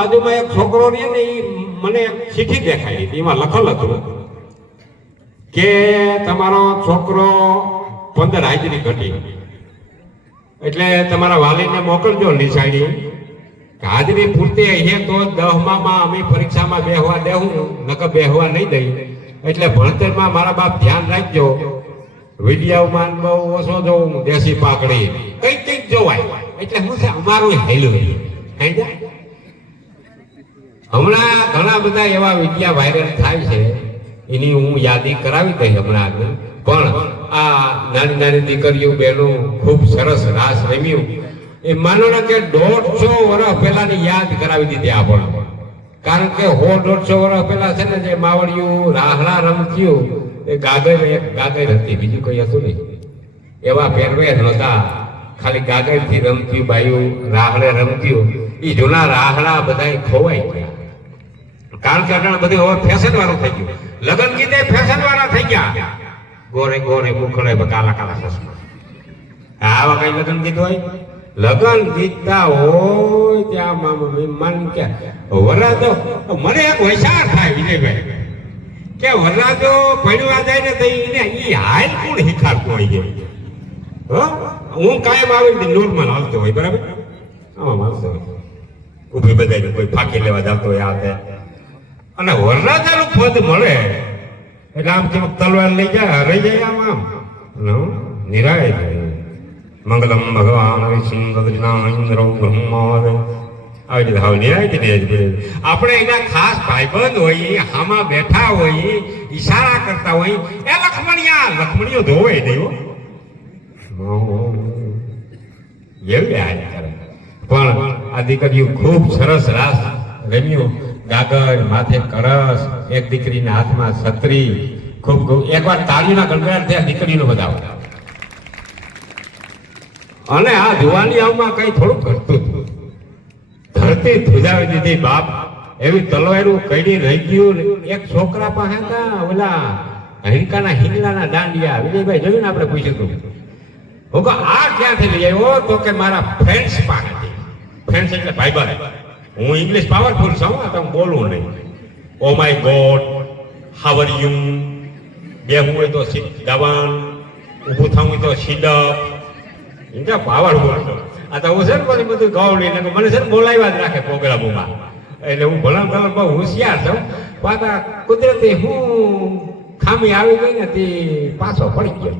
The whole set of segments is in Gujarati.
બાજુમાં એક છોકરો રહે ને એ મને એક ચિઠ્ઠી દેખાડી હતી, એમાં લખેલ હતું કે તમારો છોકરો 15 હાજરી ઘટી, એટલે તમારા વાલીને મોકલજો નિશાળી, હાજરી પૂરતી હે તો 10માં અમે પરીક્ષામાં બેહવા દેવું, નકર બેહવા નહીં દઈ, એટલે ભણતરમાં મારા બાપ ધ્યાન રાખજો, વિડીયોમાં બહુ ઓછો જોઉં, દેશી પાકડી કઈક જોવાય, એટલે હું છે અમારું હેલું કઈ જાય. હમણાં ઘણા બધા એવા વિડીયા વાયરલ થાય છે, એની હું યાદી કરાવી દઈ હમણાં આગળ, પણ આ નાની નાની દીકરીઓ બહેનો ખૂબ સરસ રાસ રમ્યું, એ માનો ને કે 150 વર્ષ પહેલાની યાદ કરાવી દીધી આપણને, કારણ કે 150 વર્ષ પહેલા છે ને જે માવડિયું રાહડા રમત્યું એ ગાગર, એક ગાગર હતી, બીજું કઈ હતું નહીં, એવા પહેરવેશ નહોતા, ખાલી ગાગરથી રમત્યું બાયું, રાહડે રમત્યું, એ જૂના રાહડા બધા ખોવાઈ ગયા, કારણ કે અત્યારે બધું હવે ફેશન વાળું થઈ ગયું, લગ્ન ગીતે ફેશન વાળા થઈ ગયા, ગોરે ગોરે મુખડે કાલા કાલા ચશ્મા, આવા કઈ લગ્ન ગીત હોય? લગ્ન ગીતતા હોય ત્યાં મન કે વરરાજો, મને એક વિચાર થાય વિજયભાઈ કે વરરાજો ભણવા જાય ને તો એને ઈ હાલ કોણ શીખાડતું હોય છે? હું કાયમ આવી નોર્મલ હાલતો હોય, બરાબર, આમાં હાલતો હોય, ઉભી બધાને કોઈ ફાંકી લેવા જતો હોય આ, અને વરરાજાનું પદ મળે એટલે આમ કેમ તલવાર લઈ જાય, હરાઈ જાય, આમ નિરાય જાય. મંગલમ ભગવાન વિષ્ણુ બ્રહ્મા, આવી રીતે હાવ નિરાય. આપણે એના ખાસ ભાઈબંધ હોય, હામાં બેઠા હોય, ઈશારા કરતા હોય, એ લખમણીઓ ધોવે નહીં એવી હાલ કરે. પણ આ દીકરીઓ ખૂબ સરસ રાસ રમ્યું, ગાગર માથે કરસ, એક દીકરીના હાથમાં છત્રી, ખૂબ એકવાર તાળીના ગણગડાટ થયા દીકરીનો બધા, અને આ જુવાનિયામાં કઈ થોડું કરતું હતું, ધરતી ધ્રુજાવી દીધી બાપ, એવી તલવારું કઈડી રહી ગયું. એક છોકરા પાસે હતા ઓલા હિંકાના હિંગલાના દાંડિયા, વિજયભાઈ જોયું ને આપણે પૂછ્યું હતું, હું કહું આ ક્યાંથી લઈ આવ્યો? તો કે મારા ફ્રેન્ડ્સ પાસેથી. ફ્રેન્ડ્સ એટલે ભાઈબંધ. હું ઇંગ્લિશ પાવરફુલ છું, તમે બોલવું નહીં. Oh my god, how are you, બેહવું હોય તો સિટ ડાઉન, ઊભું થવું હોય તો સીટ અપ, ઇન્ટા પાવર બોલતો. આ તો હું છે ને પછી બધું ગાવડી, એટલે મને છે ને બોલાવ્યા જ રાખે પ્રોગ્રામોમાં, એટલે હું ભલા બહુ હોશિયાર છું. પાછા કુદરતી હું ખામી આવી ગઈ ને તે પાછો પડી ગયો.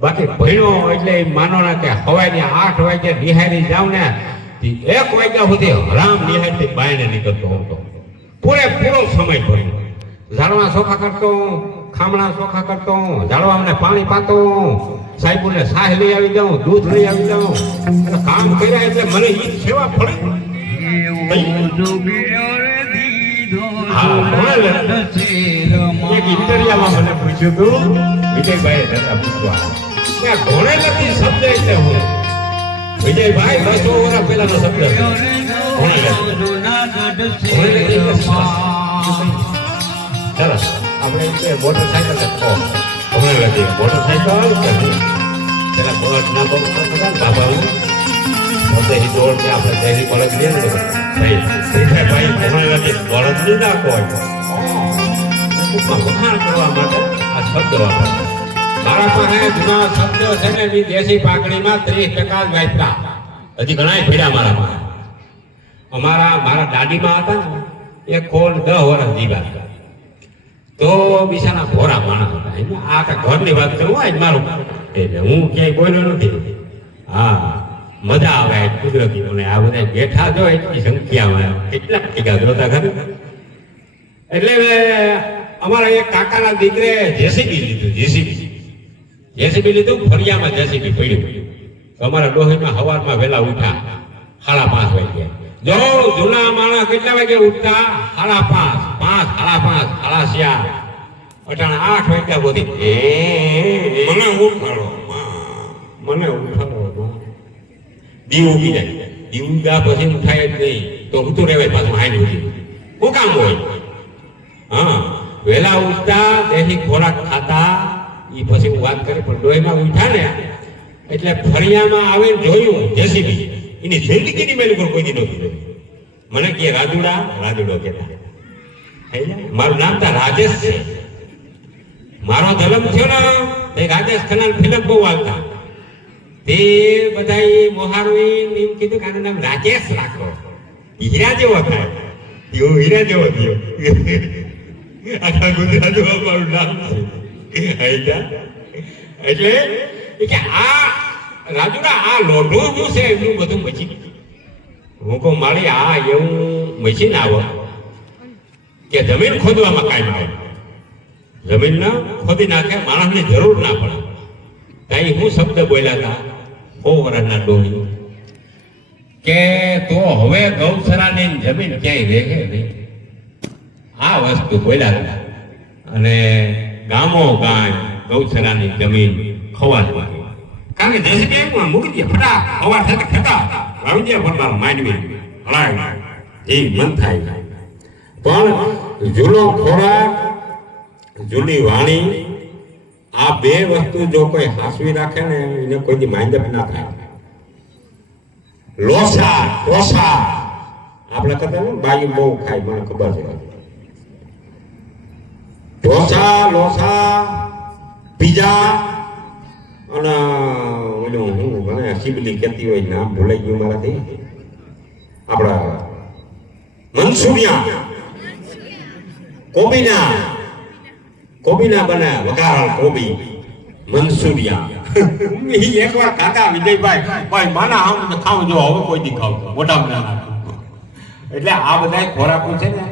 બાકી ભણ્યો એટલે માનો ને કે સવારની 8 વાગે નિહાળી જાવ ને 1 વાગ્યા સુધી હરામ નિહાળથી બાયણે નીકળતો હતો. પૂરેપૂરો સમય ભર્યો, ઝાડવા ચોખા કરતો, ખામણા ચોખા કરતો, ઝાડવા અમને પાણી પાતો, સાહેબોને સાહ લઈ આવી જાઉં, દૂધ લઈ આવી જાઉં, અને કામ કર્યા એટલે મને ઈ સેવા ફળે. એક ઇન્ટરવ્યુમાં મને પૂછ્યું હતું વિજયભાઈ દાદા પૂછવા, ઘોડે નથી શબ્દ એટલે હું વિજયભાઈ 200 વર્ષ પહેલાનો શબ્દ સરસ. આપણે મોટરસાયકલ મોટરસાયકલ પેલા બળદ ના બહુ બાબા દોડ ને આપણે દહેલી બળદ લે ને ભાઈ બળદ ની નાખો વખાણ કરવા માટે આ શબ્દ વાપરે. મારા પાસે જૂના શબ્દો છે ને એની દેશી પાકડીમાં 30% જ વાપરા, હજી ઘણા ભેડા મારા પાસે. મારા દાદીમાં હતા ને એ કોલ 10 વર્ષ જીવ્યા, તો બિચારા ભોરા માણસ હતા. આ ઘરની વાત કરું હોય મારું, એટલે હું ક્યાંય બોલ્યો નથી. હા, મજા આવે કુદરતી મને. આ બધા બેઠા જો એટલી સંખ્યામાં કેટલા ટીકા જોતા ખરું. એટલે અમારા એક કાકાના દીકરે જેસીબી લીધું, ફળિયામાં જેસીબી પડ્યું. તો અમારા ડોહીમાં સવારમાં વહેલા ઉઠ્યા 5:30 વાગે. જો જૂના માણસ કેટલા વાગે ઉઠતા? 5:30, 5:30, 6:30, 8 વાગ્યા સુધી મને ઉઠાડો. દીવ ઉગી જાય, દીવ ઉગ્યા પછી ઉઠાય જ નહીં, તો ઉઠતું રહેવાય પાછું. હાઈ ઉઠી શું કામ હોય? હા, વહેલા ઉઠતા, દેશી ખોરાક ખાતા, એ પછી હું વાત કરી. પણ ડોહીમાં ઉઠ્યા ને એટલે ફળિયામાં આવે જોયું જેસીબી, એની જિંદગીની મેલ ઉપર કોઈ દી નહોતી. મને કે રાજુડા રાજુડો કહેતા. મારું નામ તો રાજેશ છે. મારો જન્મ થયો ને તે રાજેશ ખન્ના ફિલ્મ બહુ આવતા. તે બધા મોહારું એમ કીધું કે આનું નામ રાજેશ રાખો, હીરા જેવો થાય. એવો હીરા જેવો થયો. આખા ગુજરાતમાં મારું નામ છે. એટલે કે આ રાજુડા આ લોઢું શું છે એમનું બધું મશીન. હું કહું મારી આ એવું મશીન આવે કે જમીન ખોદવામાં કાયમ આવે. જમીન ના ખોદી નાખે, માણસની જરૂર ના પડે. ત્યાં હું શબ્દ બોલ્યા હતા 100 વર્ષના ડોહી કે તો હવે ગૌશાળાની જમીન ક્યાંય રહે નહીં. આ વસ્તુ બોલ્યા હતા. અને ગામો ગામ ગૌશાળાની જમીન ખવાતી. કારણ કે જશે મૂકી દે ફટા હવા થતા થતા આવી જાય પણ મારો માંડવી હળાય એ મન થાય. પણ જૂનો ખોરાક જૂની વાણી આ બે વસ્તુ જો કોઈ હાસવી રાખે ને એને કોઈ માંડપ ના થાય. લોસા ટોસા આપણે કહેતા ને બાયું બહુ ખાય, મને ખબર છે. ઢોસા લોસા પીઝા અને ઓલું હું મને શીબલી કહેતી હોય નામ ભૂલાઈ ગયું મારાથી. આપણા મનસુરિયા કોબીના બને વઘારેલ કોબી મનસુરિયા. એકવાર કાકા વિજયભાઈ ભાઈ માના આમ ખાવું જો હવે કોઈ દી ખાવું મોટા. એટલે આ બધા ખોરાકો છે ને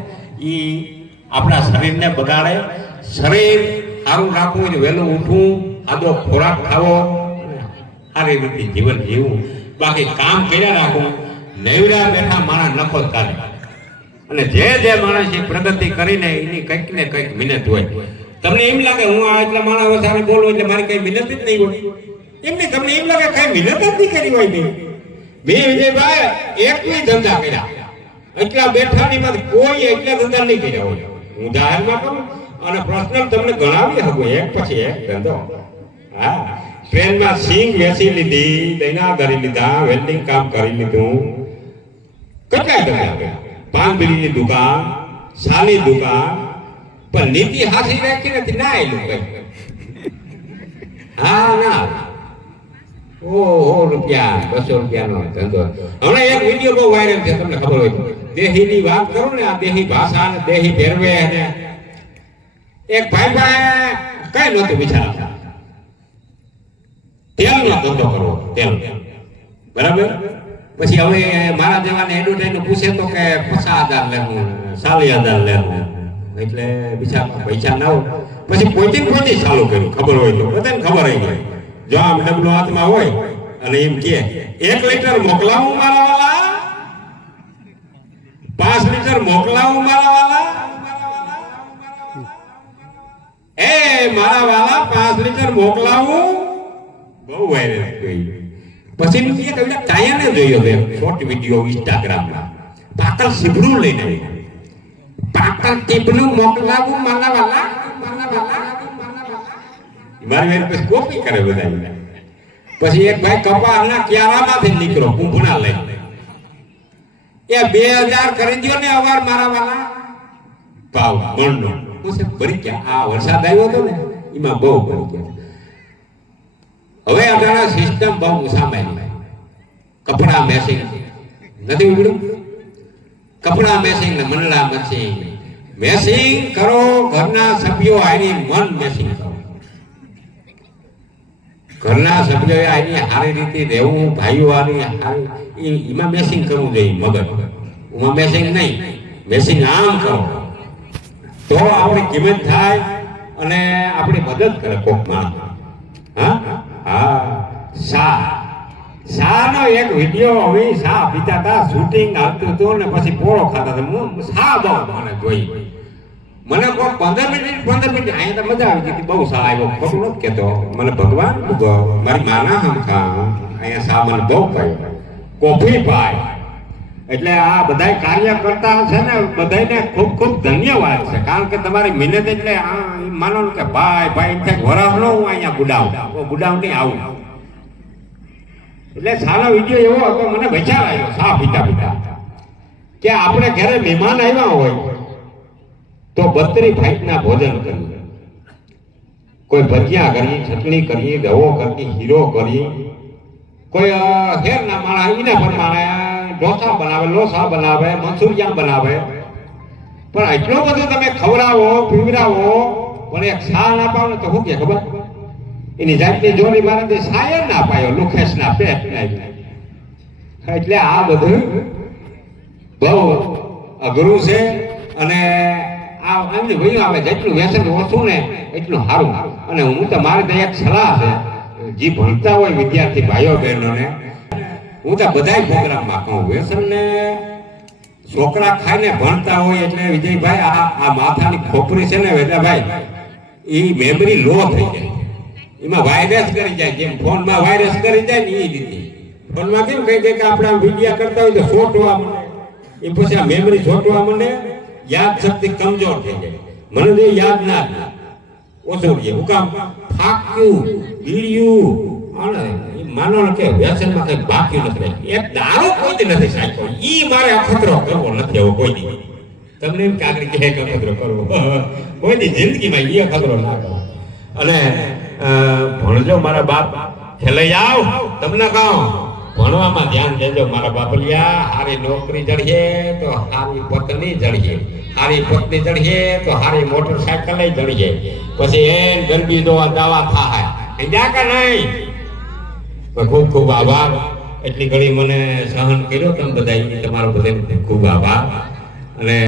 એ આપણા શરીરને બગાડે. શરીર સારું રાખવું એટલે વહેલું ઉઠવું, આદો ખોરાક ખાવો, સારી રીતે જીવન જીવવું. બાકી કામ કર્યા રાખવું, નેવડા બેઠા માણસ નફો જ કાઢે. અને જે માણસ એ પ્રગતિ કરીને એની કંઈક ને કંઈક મહેનત હોય. તમને એમ લાગે હું આ એટલા માણસ સાથે બોલું એટલે મારી કઈ મહેનત જ નહીં હોય એમને. તમને એમ લાગે કઈ મહેનત જ નહીં કરી હોય. મેં વિજયભાઈ એકવી ધંધા કર્યા, એટલા બેઠાની માં કોઈ એટલા ધંધા નહીં કર્યા હોય. હું જાહેરમાં કહું અને પર્સનલ તમને ગણાવી શકું એક પછી એક ધંધો. હા, ટ્રેનમાં સિંગ વેચી લીધી, દૈના ધરી લીધા, વેલ્ડિંગ કામ કરી લીધું, કેટલા ધંધા. પાનબીડીની દુકાન, સાલી દુકાન, પણ નીતિ હાથી રાખી નથી ના એલું કઈ. હા ના ઓહો રૂપિયા 200 રૂપિયાનો ધંધો. હમણાં એક વિડીયો બહુ વાયરલ છે, તમને ખબર હોય. દેહીની વાત કરું ને, આ દેહી ભાષા ને દેહી પહેરવે ને એક ભાઈ કઈ નહોતું બિચારા, તેલનો ધંધો કરવો, તેલ. બરાબર. પછી હવે મારા જેવાને એડવર્ટાઈઝ પૂછે તો કે 50,000 લેવું, 40,000 લેવું. એટલે બિચારા પૈસા ના હોય. પછી પોતે ચાલુ કર્યું, ખબર હોય તો બધાને ખબર આવી ગઈ. જો આમ ડબલો હાથમાં હોય અને એમ કે 1 લીટર મોકલાવું મારા વાલા, 5 લીટર મોકલાવું મારા વાલા, એ મારા વાલા 5 લીટર મોકલાવું. બહુ વાયરલ થઈ. પછી એક કાયાને જોયો છે શોર્ટ વિડીયો ઇન્સ્ટાગ્રામમાં, પાકલ સીબડું લઈને આવી, પાકલ ટીપનું મોકલાવું મારા વાલા, મારી બેન પછી કોપી કરે બધા. પછી એક ભાઈ કપાસના ક્યારામાંથી નીકળો કુંભણા લઈને, એ 2000 કરી દો ને અવાર મારા વાલા ભાવ મણનો. ભરી ગયા. આ વરસાદ આવ્યો હતો ને એમાં બહુ ભરી ગયા. હવે આગળ સિસ્ટમ બહુ સામાન્ય. કપડા મેસિંગ નથી ઉગડ્યું, કપડા મેસિંગ ને મંડળા મેસિંગ. મેસિંગ કરો ઘરના સભ્યો આની મન મેસિંગ કરો. ઘરના સભ્યોએ આની સારી રીતે રહેવું, ભાઈઓ આની એમાં મેસિંગ કરવું જોઈએ. મગજ એમાં મેસિંગ નહીં, મેસિંગ આમ કરો તો આપણી કિંમત થાય અને આપણી મદદ કરે કોક માણસ. હા હા, શાનો એક વિડીયો હવે શા પીતા હતા, શૂટિંગ આવતું હતું ને પછી પોળો ખાતા હતા. હું શા બહુ મને જોઈ, મને કોઈ 15 મિનિટ અહીંયા તો મજા આવી ગઈ. બહુ શા આવ્યો ખોટું નથી કહેતો. મને ભગવાન મારી માના હમખા અહીંયા શા મને બહુ પાયો, કોફી પાય. એટલે આ બધા કાર્ય કરતા છે ને બધાને ખૂબ ખૂબ ધન્યવાદ છે. કારણ કે તમારી મહેનત એટલે માનો કે ભાઈ થાય વરાહ નો હું અહીંયા ગુડાવ નહીં આવું. એટલે સારો વિડીયો એવો હતો, મને વિચાર આવ્યો શા પીતા. કે આપણે ઘરે મહેમાન આવ્યા હોય તો 32 ભાઈના ભોજન કરીએ, કોઈ ભજીયા કરીએ, ચટણી કરીએ, રવો કરીએ, હીરો કરીએ, કોઈ ઘેરના માણસ એના પ્રમાણે ઢોસા બનાવે, લોસા બનાવે, મંચુરિયન બનાવે, પણ એટલો બધો તમે ખવડાવો પીવડાવો પણ એક સા ના પાવો તો શું કે ખબર? એની જાતની જોડી મારે સાયર ના પાયો, લુખેશ ના પેટ ના. એટલે આ બધું બહુ અઘરું છે. અને આ એમની ભાઈઓ આવે જેટલું વ્યસન ઓછું ને એટલું સારું. અને હું તો મારી તો એક સલાહ છે, જે ભણતા હોય વિદ્યાર્થી ભાઈઓ બહેનોને હું તો બધાય પ્રોગ્રામમાં કહું, વ્યસન ને છોકરા ખાઈને ભણતા હોય એટલે વિજયભાઈ આ માથાની ખોપરી છે ને વેદાભાઈ, એ મેમરી લો થઈ જાય, એમાં વાયરસ કરી જાય, જેમ ફોનમાં વાયરસ કરી જાય ને એ રીતે ફોનમાં કેમ કહી દે કે આપણે વિડિયા કરતા હોય તો છોટવા માંડે, એ પછી આ મેમરી છોટવા માંડે, યાદ શક્તિ કમજોર થઈ જાય, મને તો યાદ ના ઓછું રહે. હું કામ ફાક્યું બીડ્યું અને માનો કે વ્યસનમાં કઈ બાકી નથી, એક દારૂ કોઈ નથી સાચો, ઈ મારે અખતરો કરવો નથી એવો કોઈ દી. તમને એમ કાગડી કે અખતરો કરવો કોઈ દી જિંદગીમાં ઈ અખતરો ના કરો. અને ભણજો મારા બાપ, ખેલાઈ આવ તમને કહું, ભણવામાં ધ્યાન દેજો મારા બાપલિયા. હારી નોકરી જડીએ તો હારી પત્ની જડીએ, હારી પત્ની જડીએ તો હારી મોટરસાયકલ જડીએ, પછી એન ગરબી દવા થાય સમજ્યા કે નહીં? ખૂબ ખૂબ આભાર. એટલી ઘડી મને સહન કર્યો તમે બધા, તમારો બધા ખૂબ આભાર. અને